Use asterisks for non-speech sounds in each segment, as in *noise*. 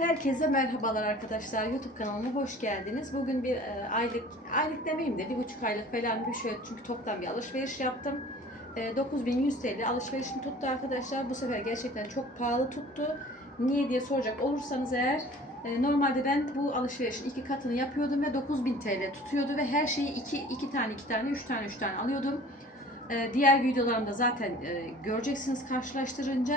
Herkese merhabalar arkadaşlar. YouTube kanalıma hoş geldiniz. Bugün bir e, aylık, aylık demeyeyim de bir buçuk aylık falan bir şey çünkü toptan bir alışveriş yaptım. E, 9100 TL alışverişim tuttu arkadaşlar. Bu sefer gerçekten çok pahalı tuttu. Niye diye soracak olursanız eğer e, normalde ben bu alışverişin iki katını yapıyordum ve 9000 TL tutuyordu ve her şeyi iki, iki tane iki tane üç tane üç tane alıyordum. E, diğer videolarımda zaten e, göreceksiniz karşılaştırınca.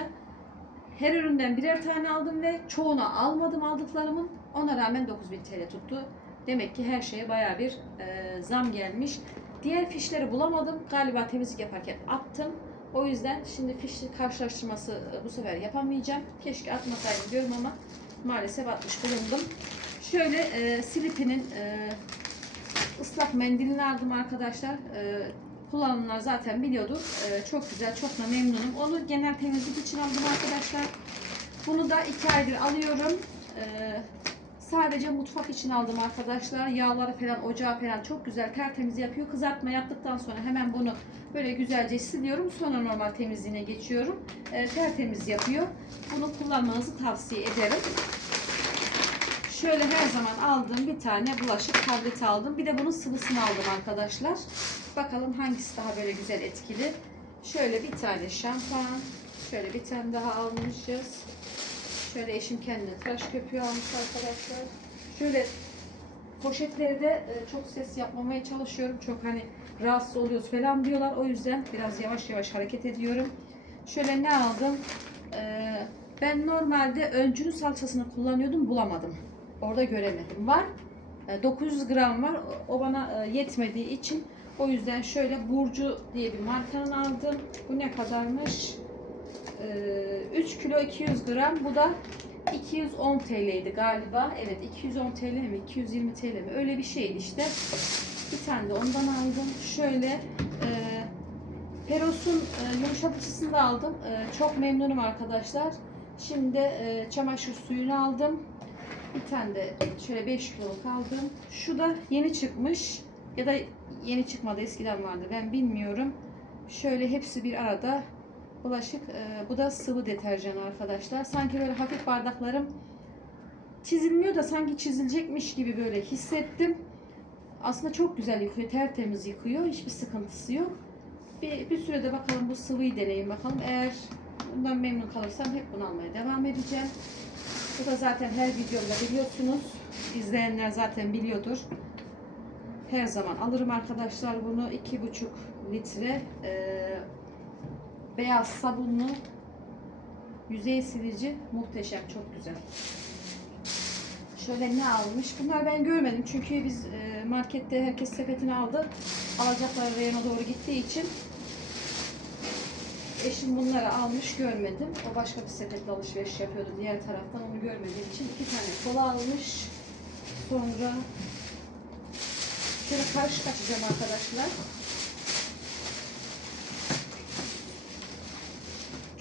Her üründen birer tane aldım ve çoğunu almadım aldıklarımın. Ona rağmen 9000 TL tuttu. Demek ki her şeye baya bir e, zam gelmiş. Diğer fişleri bulamadım. Galiba temizlik yaparken attım. O yüzden şimdi fiş karşılaştırması e, bu sefer yapamayacağım. Keşke atmasaydım diyorum ama maalesef atmış bulundum. Şöyle e, Silipi'nin e, ıslak mendilini aldım arkadaşlar. E, kullananlar zaten biliyordur. Ee, çok güzel, çok da memnunum. Onu genel temizlik için aldım arkadaşlar. Bunu da iki aydır alıyorum. Ee, sadece mutfak için aldım arkadaşlar. Yağları falan, ocağı falan çok güzel tertemiz yapıyor. Kızartma yaptıktan sonra hemen bunu böyle güzelce siliyorum. Sonra normal temizliğine geçiyorum. Ee, tertemiz yapıyor. Bunu kullanmanızı tavsiye ederim. Şöyle her zaman aldığım bir tane bulaşık tableti aldım. Bir de bunun sıvısını aldım arkadaşlar. Bakalım hangisi daha böyle güzel etkili. Şöyle bir tane şampuan. Şöyle bir tane daha almışız. Şöyle eşim kendine tıraş köpüğü almış arkadaşlar. Şöyle poşetlerde e, çok ses yapmamaya çalışıyorum. Çok hani rahatsız oluyoruz falan diyorlar. O yüzden biraz yavaş yavaş hareket ediyorum. Şöyle ne aldım? Ee, ben normalde öncünün salçasını kullanıyordum. Bulamadım. Orada göremedim. Var. e, 900 gram var. O bana e, yetmediği için o yüzden şöyle Burcu diye bir markanın aldım. Bu ne kadarmış? Ee, 3 kilo 200 gram. Bu da 210 TL'ydi galiba. Evet 210 TL mi 220 TL mi öyle bir şeydi işte. Bir tane de ondan aldım. Şöyle e, Peros'un e, yumuşatıcısını da aldım. E, çok memnunum arkadaşlar. Şimdi e, çamaşır suyunu aldım. Bir tane de şöyle 5 kiloluk aldım. Şu da yeni çıkmış. Ya da yeni çıkmadı eskiden vardı ben bilmiyorum. Şöyle hepsi bir arada bulaşık. e, bu da sıvı deterjan arkadaşlar. Sanki böyle hafif bardaklarım çizilmiyor da sanki çizilecekmiş gibi böyle hissettim. Aslında çok güzel yıkıyor, tertemiz yıkıyor. Hiçbir sıkıntısı yok. Bir, bir sürede bakalım bu sıvıyı deneyin bakalım. Eğer bundan memnun kalırsam hep bunu almaya devam edeceğim. Bu da zaten her videomda biliyorsunuz. İzleyenler zaten biliyordur. Her zaman alırım arkadaşlar bunu. 2,5 litre eee, beyaz sabunlu yüzey silici muhteşem çok güzel. Şöyle ne almış? Bunlar ben görmedim çünkü biz eee, markette herkes sepetini aldı. Alacakları reyona doğru gittiği için eşim bunları almış görmedim. O başka bir sepetle alışveriş yapıyordu diğer taraftan onu görmediğim için iki tane kola almış. Sonra Şöyle karışık açacağım arkadaşlar.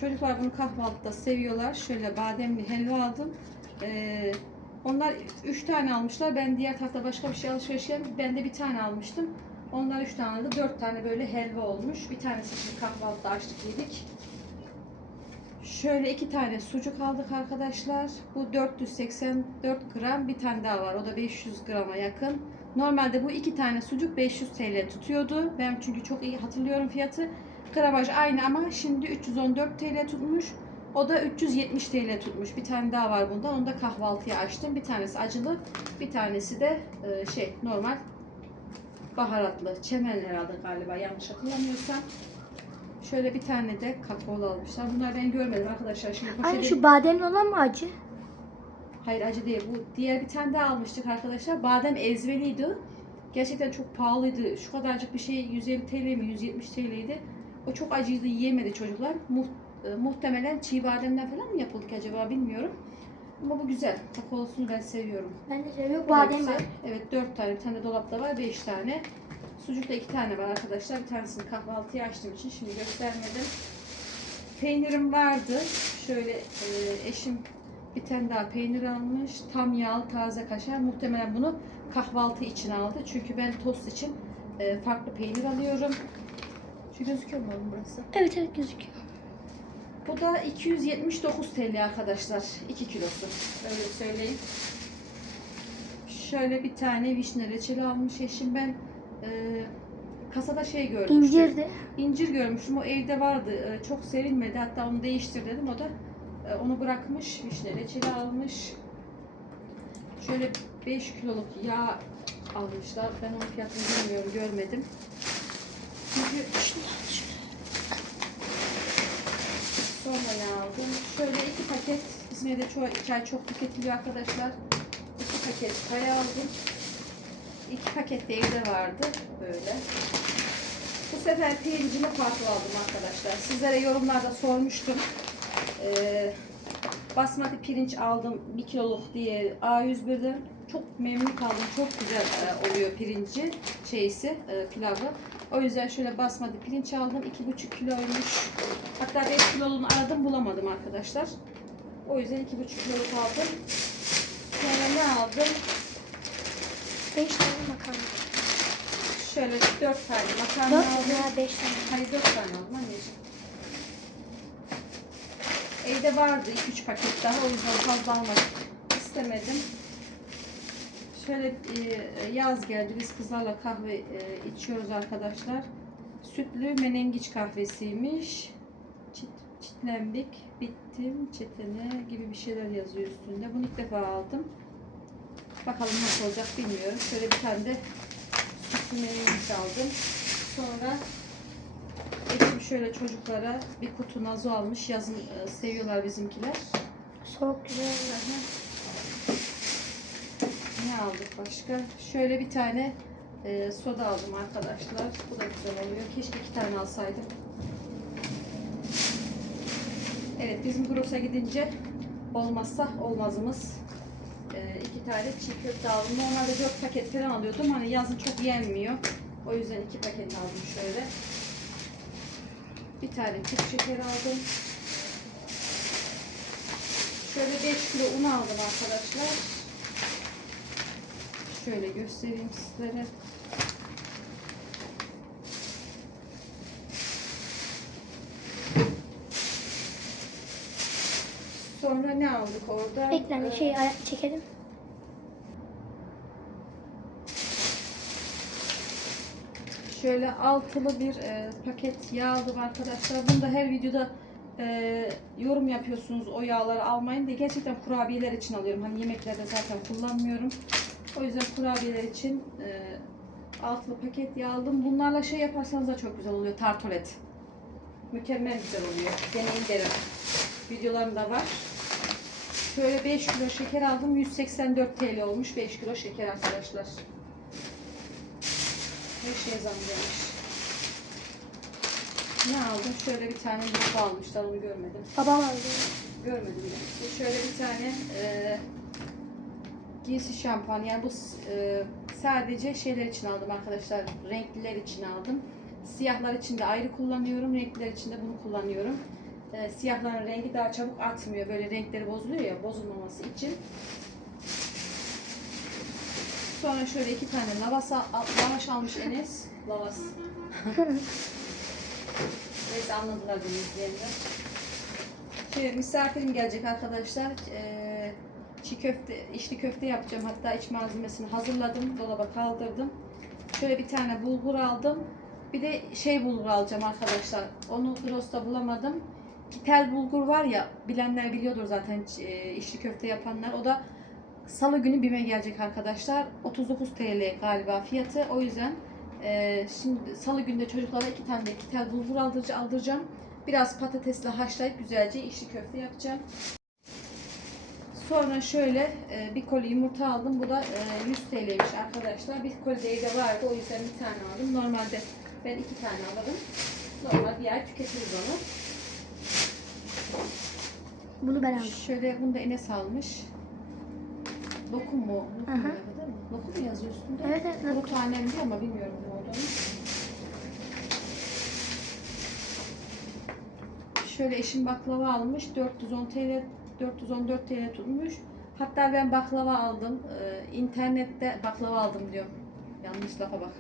Çocuklar bunu kahvaltıda seviyorlar. Şöyle bademli helva aldım. Ee, onlar 3 tane almışlar. Ben diğer tarafta başka bir şey alışveriş yaptım. Ben de bir tane almıştım. Onlar 3 tane aldı. 4 tane böyle helva olmuş. Bir tanesi şimdi kahvaltıda açtık yedik. Şöyle iki tane sucuk aldık arkadaşlar. Bu 484 gram. Bir tane daha var. O da 500 grama yakın. Normalde bu iki tane sucuk 500 TL tutuyordu. Ben çünkü çok iyi hatırlıyorum fiyatı. Gramaj aynı ama şimdi 314 TL tutmuş. O da 370 TL tutmuş. Bir tane daha var bundan. Onu da kahvaltıya açtım. Bir tanesi acılı, bir tanesi de e, şey normal baharatlı. Çemen herhalde galiba yanlış hatırlamıyorsam. Şöyle bir tane de kakaolu almışlar. Bunlar ben görmedim arkadaşlar. Şimdi poşete- şu bademli olan mı acı? Hayır acı değil. Bu diğer bir tane daha almıştık arkadaşlar. Badem ezveliydi. Gerçekten çok pahalıydı. Şu kadarcık bir şey 150 TL mi 170 TL'ydi. O çok acıydı yiyemedi çocuklar. Muht- e, muhtemelen çiğ bademden falan mı yapıldı ki acaba bilmiyorum. Ama bu güzel. Kakaolusunu ben seviyorum. Ben de seviyorum. Bu da Badem güzel. var. Evet 4 tane. Bir tane dolapta var. 5 tane. Sucukta 2 tane var arkadaşlar. Bir tanesini kahvaltıya açtığım için şimdi göstermedim. Peynirim vardı. Şöyle e, eşim bir tane daha peynir almış. Tam yağlı taze kaşar. Muhtemelen bunu kahvaltı için aldı. Çünkü ben tost için e, farklı peynir alıyorum. Şu gözüküyor mu oğlum burası? Evet evet gözüküyor. Bu da 279 TL arkadaşlar. 2 kilosu. Öyle söyleyeyim. Şöyle bir tane vişne reçeli almış eşim. Ben e, kasada şey görmüştüm. İncirdi. İncir görmüştüm. O evde vardı. E, çok sevilmedi. Hatta onu değiştir dedim. O da e, onu bırakmış. Vişne reçeli almış. Şöyle 5 kiloluk yağ almışlar. Ben onun fiyatını bilmiyorum. Görmedim. Çünkü Sonra ne aldım? Şöyle iki paket, evde çoğu çay çok tüketiliyor arkadaşlar. İki paket çay aldım. İki paket de evde vardı. Böyle. Bu sefer pirincimi farklı aldım arkadaşlar. Sizlere yorumlarda sormuştum. Ee, basmati pirinç aldım 1 kiloluk diye A101'den. Çok memnun kaldım. Çok güzel e, oluyor pirinci şeysi, e, pilavı. O yüzden şöyle basmati pirinç aldım. 2,5 kiloymuş. Hatta 5 kilolunu aradım bulamadım arkadaşlar. O yüzden 2,5 kiloluk aldım. Sonra ne aldım? 5 tane makarna. Şöyle 4 tane makarna 4 aldım. veya 5 tane. Hayır 4 tane aldım anneciğim. Evde vardı 2-3 paket daha o yüzden fazla almak istemedim. Şöyle e, yaz geldi biz kızlarla kahve e, içiyoruz arkadaşlar. Sütlü menengiç kahvesiymiş. Çit, çitlembik, bittim, çetene gibi bir şeyler yazıyor üstünde. Bunu ilk defa aldım. Bakalım nasıl olacak bilmiyorum. Şöyle bir tane de sütlü aldım. Sonra Eşim şöyle çocuklara bir kutu nazo almış. Yazın e, seviyorlar bizimkiler. Soğuk güzel. Ne aldık başka? Şöyle bir tane e, soda aldım arkadaşlar. Bu da güzel oluyor. Keşke iki tane alsaydım. Evet bizim Gros'a gidince olmazsa olmazımız. E, iki tane çiğ köfte aldım. Normalde dört paket falan alıyordum. Hani yazın çok yenmiyor. O yüzden iki paket aldım şöyle. Bir tane küp şeker aldım. Şöyle 5 kilo un aldım arkadaşlar. Şöyle göstereyim sizlere. Sonra ne aldık orada? Ekranı Ee, şey çekelim. Şöyle altılı bir e, paket yağ aldım arkadaşlar. Bunu da her videoda e, yorum yapıyorsunuz o yağları almayın diye. Gerçekten kurabiyeler için alıyorum. Hani yemeklerde zaten kullanmıyorum. O yüzden kurabiyeler için e, altılı paket yağ aldım. Bunlarla şey yaparsanız da çok güzel oluyor. Tartolet. Mükemmel güzel oluyor. Deneyin derim. Videolarım da var. Şöyle 5 kilo şeker aldım. 184 TL olmuş 5 kilo şeker arkadaşlar. Her şey zam gelmiş. Ne aldım? Şöyle bir tane yufka almışlar. Onu görmedim. Babam aldı. Görmedim ben. Şöyle bir tane e, giysi şampuan. Yani bu e, sadece şeyler için aldım arkadaşlar. Renkliler için aldım. Siyahlar için de ayrı kullanıyorum. Renkliler için de bunu kullanıyorum. E, siyahların rengi daha çabuk atmıyor. Böyle renkleri bozuluyor ya. Bozulmaması için. Sonra şöyle iki tane lavas, al- lavaş almış Enes. Lavas. *laughs* Neyse anladılar beni izleyenler. Şimdi misafirim gelecek arkadaşlar. Ee, çiğ köfte, içli köfte yapacağım. Hatta iç malzemesini hazırladım. Dolaba kaldırdım. Şöyle bir tane bulgur aldım. Bir de şey bulgur alacağım arkadaşlar. Onu Gros'ta bulamadım. Tel bulgur var ya, bilenler biliyordur zaten e, içli köfte yapanlar. O da Salı günü BİM'e gelecek arkadaşlar. 39 TL galiba fiyatı. O yüzden e, şimdi Salı günde çocuklara iki tane de iki tel bulgur aldırıcı aldıracağım. Biraz patatesle haşlayıp güzelce içli köfte yapacağım. Sonra şöyle e, bir koli yumurta aldım. Bu da e, 100 TL'ymiş arkadaşlar. Bir koli de evde vardı. O yüzden bir tane aldım. Normalde ben iki tane alırım. Normal bir ay tüketiriz onu. Bunu ben aldım. Şöyle bunu da Enes almış. Lokum mu? Lokum, Aha. yazıyor, değil mi? Lokum mu yazıyor üstünde? Evet, evet, lokum. tanem diyor ama bilmiyorum ne olduğunu. Şöyle eşim baklava almış. 410 TL, 414 TL tutmuş. Hatta ben baklava aldım. Ee, internette baklava aldım diyorum. Yanlış lafa bak.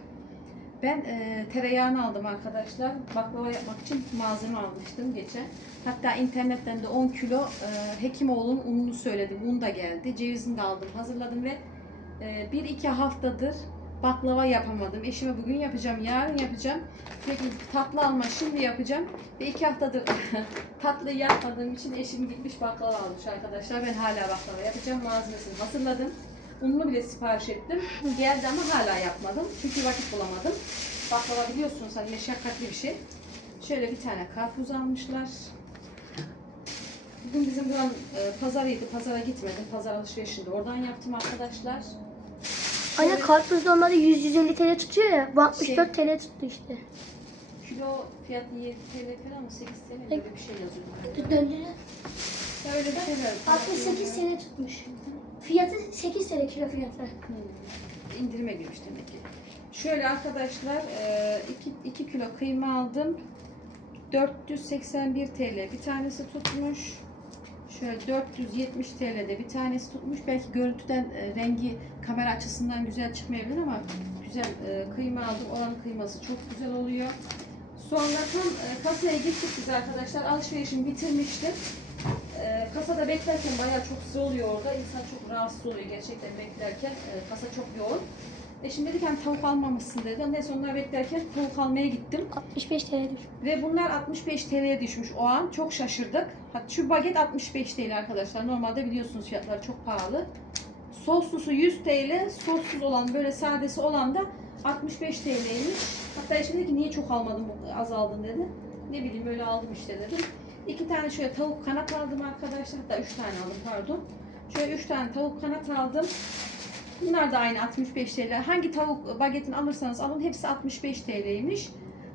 Ben e, tereyağını aldım arkadaşlar. Baklava yapmak için malzeme almıştım geçen. Hatta internetten de 10 kilo e, Hekimoğlu'nun ununu söyledim. Un da geldi. Cevizini de aldım, hazırladım ve e, bir iki haftadır baklava yapamadım. Eşime bugün yapacağım, yarın yapacağım. Peki tatlı alma şimdi yapacağım. Ve iki haftadır *laughs* tatlı yapmadığım için eşim gitmiş baklava almış arkadaşlar. Ben hala baklava yapacağım. Malzemesini hazırladım. Ununu bile sipariş ettim. Geldi ama hala yapmadım. Çünkü vakit bulamadım. Baklava biliyorsunuz hani meşakkatli bir şey. Şöyle bir tane karpuz almışlar. Bugün bizim buranın e, pazarıydı. Pazara gitmedim. Pazar alışverişini de oradan yaptım arkadaşlar. Anne karpuz normalde 100-150 TL tutuyor ya. Bu 64 Şey- TL tuttu işte. Kilo fiyatı 7 TL falan mı 8 TL mi? Böyle bir şey yazıyor. Döndüre. Ya öyle bir şeyler. 68 TL tutmuş. Fiyatı 8 TL kilo fiyatı. Hmm, indirime girmiş demek ki. Şöyle arkadaşlar 2 kilo kıyma aldım. 481 TL bir tanesi tutmuş. Şöyle 470 TL'de bir tanesi tutmuş. Belki görüntüden e, rengi kamera açısından güzel çıkmayabilir ama güzel e, kıyma aldım. Oranın kıyması çok güzel oluyor. Sonra tam e, kasaya gittik biz arkadaşlar. Alışverişimi bitirmiştim. Kasada beklerken bayağı çok sıra oluyor orada. İnsan çok rahatsız oluyor gerçekten beklerken. E, kasa çok yoğun. E şimdi dedik hani tavuk almamışsın dedi. Ondan sonra onlar beklerken tavuk almaya gittim. 65 TL düşmüş. Ve bunlar 65 TL'ye düşmüş o an. Çok şaşırdık. Hatta şu baget 65 TL arkadaşlar. Normalde biliyorsunuz fiyatları çok pahalı. Soslusu 100 TL, sossuz olan böyle sadesi olan da 65 TL'ymiş. Hatta eşim dedi ki niye çok almadın azaldın dedi. Ne bileyim öyle aldım işte dedim. İki tane şöyle tavuk kanat aldım arkadaşlar. Hatta üç tane aldım pardon. Şöyle üç tane tavuk kanat aldım. Bunlar da aynı 65 TL. Hangi tavuk bagetini alırsanız alın hepsi 65 TL'ymiş.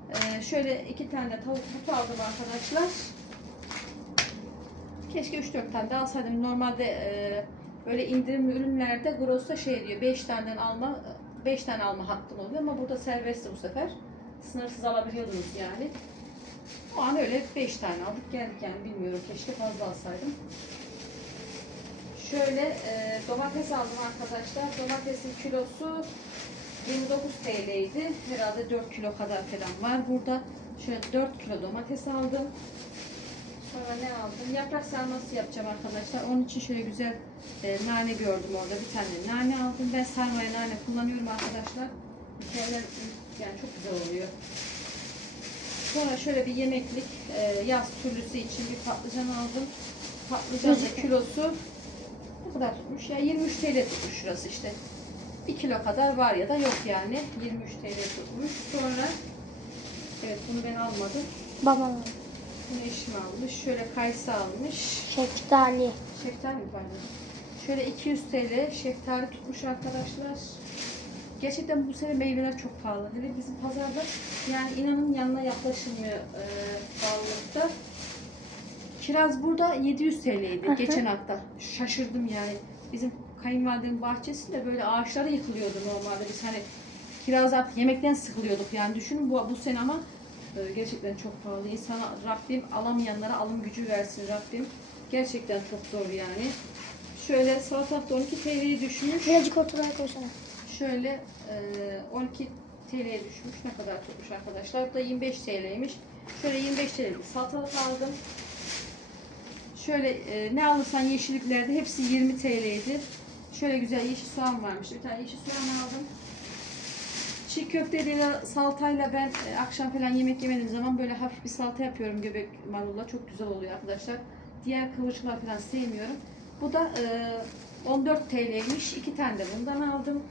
Ee, şöyle iki tane de tavuk butu aldım arkadaşlar. Keşke 3-4 tane de alsaydım. Normalde e, böyle indirimli ürünlerde Gross'ta şey diyor 5 taneden alma 5 tane alma hakkın oluyor ama burada serbestti bu sefer. Sınırsız alabiliyordunuz yani. O an öyle 5 tane aldık geldik yani bilmiyorum keşke fazla alsaydım. Şöyle e, domates aldım arkadaşlar. Domatesin kilosu 29 TL'ydi. Herhalde 4 kilo kadar falan var burada. Şöyle 4 kilo domates aldım. Sonra ne aldım? Yaprak sarması yapacağım arkadaşlar. Onun için şöyle güzel e, nane gördüm orada. Bir tane nane aldım. Ben sarmaya nane kullanıyorum arkadaşlar. Mükemmel, yani çok güzel oluyor. Sonra şöyle bir yemeklik e, yaz türlüsü için bir patlıcan aldım. Patlıcan da kilosu ne kadar tutmuş? Ya 23 TL tutmuş şurası işte. 1 kilo kadar var ya da yok yani. 23 TL tutmuş. Sonra evet bunu ben almadım. Babam. Bunu eşim almış. Şöyle kayısı almış. Şeftali. Şeftali mi pardon? Şöyle 200 TL şeftali tutmuş arkadaşlar. Gerçekten bu sene meyveler çok pahalı. Hele bizim pazarda yani inanın yanına yaklaşılmıyor e, pahalılıkta. Kiraz burada 700 TL'ydi geçen hafta. Şaşırdım yani. Bizim kayınvalidenin bahçesinde böyle ağaçları yıkılıyordu normalde. Biz hani kiraz artık yemekten sıkılıyorduk yani düşünün bu, bu sene ama e, gerçekten çok pahalı. İnsana Rabbim alamayanlara alım gücü versin Rabbim. Gerçekten çok zor yani. Şöyle salatalık da 12 TL'ye düşmüş. Birazcık ortadan koysana. Şöyle e, 12 TL'ye düşmüş. Ne kadar tutmuş arkadaşlar? Bu da 25 TL'ymiş. Şöyle 25 TL'lik salatalık aldım. Şöyle e, ne alırsan yeşilliklerde hepsi 20 TL'ydi. Şöyle güzel yeşil soğan varmış. Bir tane yeşil soğan aldım. Çiğ köfteyle salatayla ben e, akşam falan yemek yemediğim zaman böyle hafif bir salata yapıyorum göbek marulla. Çok güzel oluyor arkadaşlar. Diğer kıvırcıklar falan sevmiyorum. Bu da e, 14 TL'ymiş. İki tane de bundan aldım.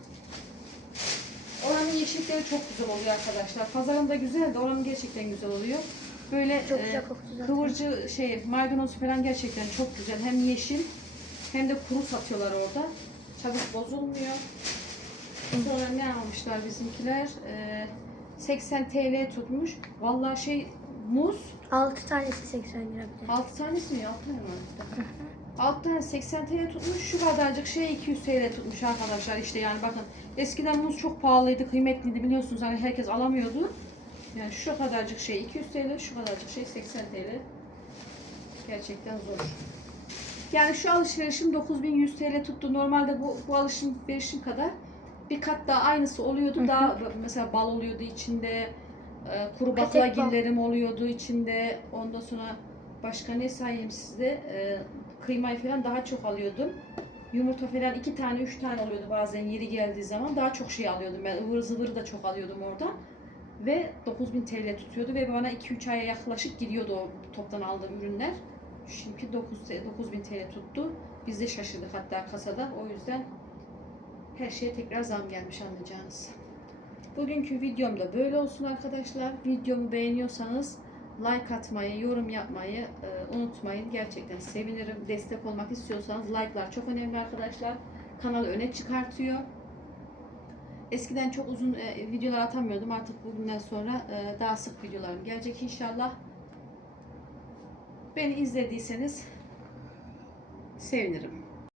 Oranın yeşillikleri çok güzel oluyor arkadaşlar. Pazarında güzel de oranın gerçekten güzel oluyor. Böyle Çok e, kıvırcı şey maydanoz falan gerçekten çok güzel. Hem yeşil hem de kuru satıyorlar orada. Çabuk bozulmuyor. Sonra ne almışlar bizimkiler? Ee, 80 TL tutmuş. Vallahi şey muz 6 tanesi 80 lira bir de. 6 tanesi mi? 6 tane mi 6 tane 80 TL tutmuş. Şu kadarcık şey 200 TL tutmuş arkadaşlar. İşte yani bakın eskiden muz çok pahalıydı, kıymetliydi biliyorsunuz. Hani herkes alamıyordu. Yani şu kadarcık şey 200 TL, şu kadarcık şey 80 TL. Gerçekten zor. Yani şu alışverişim 9100 TL tuttu. Normalde bu, bu alışverişim kadar bir kat daha aynısı oluyordu daha mesela bal oluyordu içinde e, kuru baklagillerim oluyordu içinde ondan sonra başka ne sayayım size e, kıymayı falan daha çok alıyordum yumurta falan iki tane üç tane oluyordu bazen yeri geldiği zaman daha çok şey alıyordum ben ıvır zıvır da çok alıyordum oradan ve 9000 TL tutuyordu ve bana 2-3 aya yaklaşık gidiyordu o toptan aldığım ürünler. Şimdi 9 9000 TL tuttu. Biz de şaşırdık hatta kasada. O yüzden her şeye tekrar zam gelmiş anlayacağınız. Bugünkü videom da böyle olsun arkadaşlar. Videomu beğeniyorsanız like atmayı, yorum yapmayı e, unutmayın. Gerçekten sevinirim. Destek olmak istiyorsanız like'lar çok önemli arkadaşlar. Kanalı öne çıkartıyor. Eskiden çok uzun e, videolar atamıyordum. Artık bugünden sonra e, daha sık videolarım gelecek inşallah. Beni izlediyseniz sevinirim.